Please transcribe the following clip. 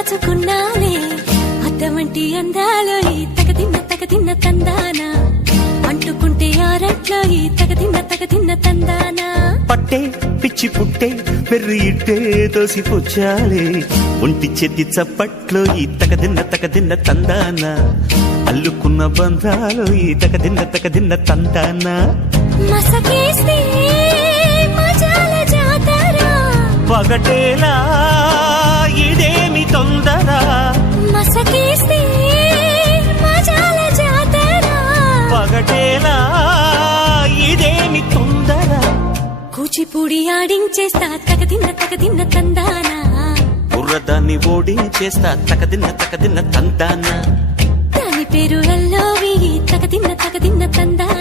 దాచుకున్నాలే అద్దమంటి అందాలో ఈ తగదిన్న తందానా అంటుకుంటే ఆరట్లో ఈ తగదిన్న తందానా పట్టే పిచ్చి పుట్టే పెర్రి ఇట్టే తోసిపుచ్చాలే ఒంటి చేతి చప్పట్లో ఈ తగదిన్న తందానా అల్లుకున్న బంధాలు ఈ తగదిన్న తందానా మసకేస్తే మజాల జాతర పగటేలా ఇదేమి తొందర మసకేస్తే మజాల జాతర పగటేలా ఇదేమి తొందర కూచిపూడి ఆడించేస్తా తగదిన్న తందానా బుర్రదాన్ని ఓడించేస్తా తగదిన్న తందానా దాని పేరు ఎల్లోవి తగదిన్న తందానా